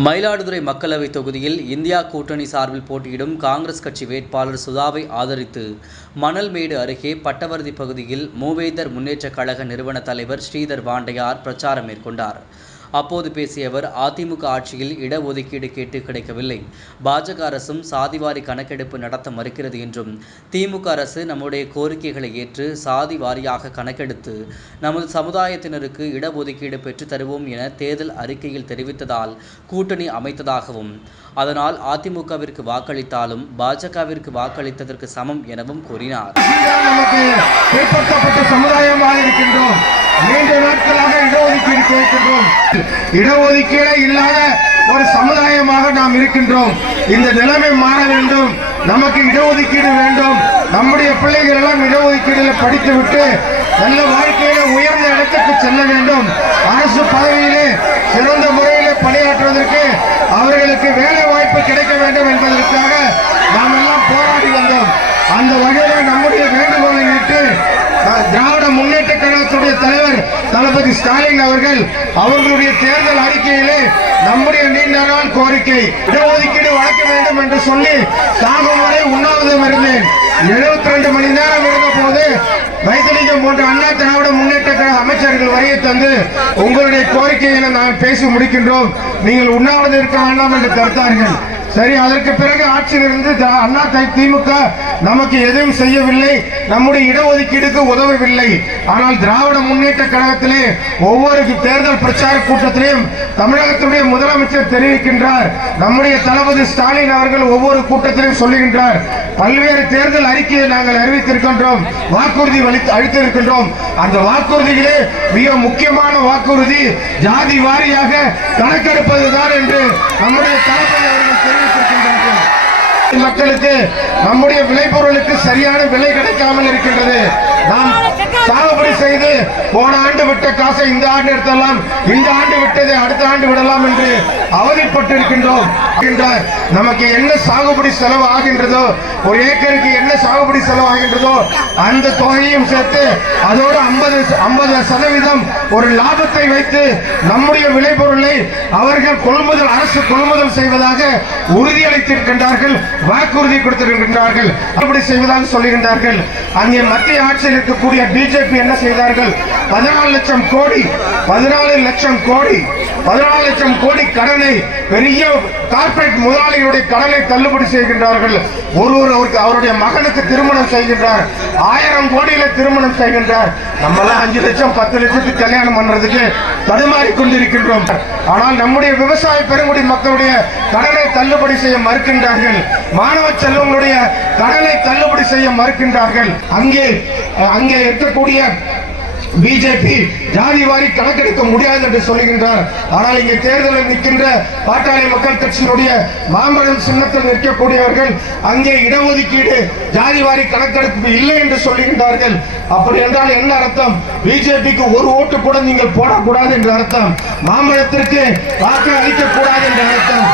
மயிலாடுதுறை மக்களவைத் தொகுதியில் இந்தியா கூட்டணி சார்பில் போட்டியிடும் காங்கிரஸ் கட்சி வேட்பாளர் சுதாவை ஆதரித்து மணல்மேடு அருகே பட்டவர்த்தி பகுதியில் மூவேந்தர் முன்னேற்றக் கழக நிறுவன தலைவர் ஸ்ரீதர் வாண்டையார் பிரச்சாரம் மேற்கொண்டார். அப்போது பேசிய அவர், அதிமுக ஆட்சியில் இடஒதுக்கீடு கேட்டு கிடைக்கவில்லை, பாஜக அரசும் சாதிவாரி கணக்கெடுப்பு நடத்த மறுக்கிறது என்றும், திமுக அரசு நம்முடைய கோரிக்கைகளை ஏற்று சாதி வாரியாக கணக்கெடுத்து நமது சமுதாயத்தினருக்கு இடஒதுக்கீடு பெற்றுத் தருவோம் என தேர்தல் அறிக்கையில் தெரிவித்ததால் கூட்டணி அமைத்ததாகவும், அதனால் அதிமுகவிற்கு வாக்களித்தாலும் பாஜகவிற்கு வாக்களித்ததற்கு சமம் எனவும் கூறினார். நீண்ட நாட்களாக இடஒதுக்கீடு கேட்கின்றோம். இடஒதுக்கீடு இல்லாத ஒரு சமுதாயமாக நாம் இருக்கின்றோம். இந்த நிலைமை மாற வேண்டும். நமக்கு இடஒதுக்கீடு வேண்டும். நம்முடைய பிள்ளைகள் எல்லாம் இடஒதுக்கீடுல படித்துவிட்டு நல்ல வாழ்க்கையில உயர்ந்த இடத்துக்கு செல்ல வேண்டும். அரசு பதவியிலே சிறந்த முறையிலே பணியாற்றுவதற்கு அவர்களுக்கு வேலை வாய்ப்பு கிடைக்க வேண்டும் என்பதற்காக நாம் எல்லாம் போராடி வந்தோம். அந்த வகையில் நம்முடைய வேண்டுகோளை விட்டு திராவிட முன்னேற்ற கழகத்துடைய தலைவர் தளபதி ஸ்டாலின் அவர்களுடைய தேர்தல் அறிக்கையிலே நம்முடைய நீண்ட நாள் கோரிக்கை இடஒதுக்கீடு வழங்க வேண்டும் என்று சொல்லி தாகம் வரை உண்ணாவிரதம் இருந்தேன். 72 மணி நேரம் இருந்த போது வைத்திலிங்கம் போன்ற அண்ணா திராவிட முன்னேற்ற கழக அமைச்சர்கள் வரையை தந்து உங்களுடைய கோரிக்கையை நான் பேசி முடிக்கின்றோம், நீங்கள் உண்ணாவிரதம் இருக்க வேண்டாம் என்று தடுத்தார்கள். சரி, அதற்கு பிறகு ஆட்சியில் இருந்து அண்ணா திமுக நமக்கு எதுவும் செய்யவில்லை, நம்முடைய இடஒதுக்கீடுக்கு உதவவில்லை. ஆனால் திராவிட முன்னேற்ற கழகத்திலே ஒவ்வொரு தேர்தல் பிரச்சார கூட்டத்திலையும் தமிழகத்துடைய முதலமைச்சர் தெரிவிக்கின்றார், நம்முடைய தளபதி ஸ்டாலின் அவர்கள் ஒவ்வொரு கூட்டத்திலையும் சொல்லுகின்றார், பல்வேறு தேர்தல் அறிக்கையை நாங்கள் அறிவித்திருக்கின்றோம், வாக்குறுதி அளித்திருக்கின்றோம். அந்த வாக்குறுதிகளே மிக முக்கியமான வாக்குறுதி ஜாதி வாரியாக கணக்கெடுப்பதுதான் என்று நம்முடைய தளபதி அவர்கள் தெரிவித்திருக்கின்றார்கள். மக்களுக்கு நம்முடைய விளைபொருளுக்கு சரியான விலை கிடைக்காமல் இருக்கின்றது. நாம் சாகுபடி செய்து போன ஆண்டு விட்ட காசை இந்த ஆண்டு எடுத்தலாம், இந்த ஆண்டு விட்டதை அடுத்த ஆண்டு விடலாம் என்று அவதிப்பட்டு இருக்கின்றோம். நமக்கு என்ன சாகுபடி செலவு ஆகின்றதோ, ஒரு ஏக்கருக்கு என்ன சாகுபடி செலவு ஆகின்றதோ அந்த தொகையும் சேர்த்து அதோடு 50% ஒரு லாபத்தை வைத்து நம்முடைய விளைபொருளை அவர்கள் அரசு கொள்முதல் செய்வதாக உறுதியளித்திருக்கின்றார்கள், வாக்குறுதி கொடுத்திருக்கின்றார்கள், அப்படி செய்வதாக சொல்லுகின்றார்கள். அங்கே மத்திய ஆட்சியில் இருக்கக்கூடிய பிஜேபி என்ன செய்தார்கள்? 14 லட்சம் கோடி கடனை பெரிய கார்ப்பரேட் முதலாளிகளுடைய கடனை தள்ளுபடி செய்கின்றார்கள். அவருடைய மகனுக்கு திருமணம் செய்கின்றார், 1000 கோடியில திருமணம் செய்கின்றார். நம்மளாம் 5 லட்சம் 10 லட்சத்துக்கு கல்யாணம் பண்றதுக்கு தடுமாறி கொண்டிருக்கின்றோம். ஆனால் நம்முடைய விவசாய பெருங்குடி மக்களுடைய கடனை தள்ளுபடி செய்ய மறுக்கின்றார்கள், மாணவ செல்வங்களுடைய கடனை தள்ளுபடி செய்ய மறுக்கின்றார்கள். அங்கே இருக்கக்கூடிய பிஜேபி ஜாதி வாரி கணக்கெடுக்க முடியாது என்று சொல்லுகின்றார். ஆனால் இங்கே தேர்தலில் நிற்கின்ற பாட்டாளி மக்கள் கட்சியினுடைய மாம்பழம் சின்னத்தில் நிற்கக்கூடியவர்கள் அங்கே இடஒதுக்கீடு ஜாதி வாரி கணக்கெடுப்பு இல்லை என்று சொல்லுகின்றார்கள். அப்படி என்றால் என்ன அர்த்தம்? பிஜேபிக்கு ஒரு ஓட்டு கூட நீங்கள் போடக்கூடாது என்று அர்த்தம், மாம்பழத்திற்கு வாக்கு அளிக்க கூடாது என்று அர்த்தம்.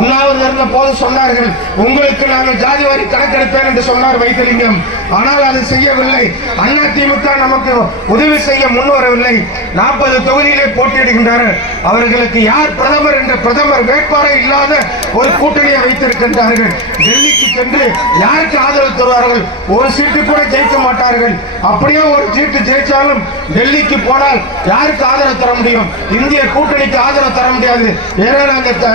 உண்ணாவிரதம் இருந்த போது சொன்னார்கள், உங்களுக்கு நாங்கள் ஜாதி வாரி கணக்கெடுப்பேன் என்று சொன்னார் வைத்திலிங்கம். ஆனால் அது செய்யவில்லை. அண்ணா திமுக நமக்கு உதவி செய்ய முன்வரவில்லை. 40 தொகுதியிலே போட்டியிடுகின்றனர். அவர்களுக்கு யார் பிரதமர் என்ற பிரதமர் வேட்பாளர் இல்லாத ஒரு கூட்டணியை வைத்திருக்கின்றார்கள். டெல்லிக்கு சென்று யாருக்கு ஆதரவு தருவார்கள்? ஒரு சீட்டு கூட ஜெயிக்க மாட்டார்கள். அப்படியே ஒரு சீட்டு ஜெயிச்சாலும் டெல்லிக்கு போனால் யாருக்கு ஆதரவு தர முடியும்? இந்திய கூட்டணிக்கு ஆதரவு தர முடியாது.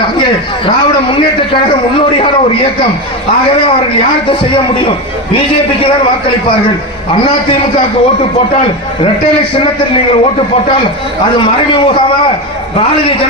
அங்கே திராவிட முன்னேற்ற கழகம் முன்னோடியான ஒரு இயக்கம். ஆகவே அவர்கள் யாருக்கு செய்ய முடியும்? பிஜேபிக்கு தான் வாக்களிப்பார்கள். அண்ணா திமுக ஓட்டு போட்டால், இரட்டை இலை சின்னத்தில் நீங்கள் ஓட்டு போட்டால் அது மறைமுகமாக பாரதிய ஜனதா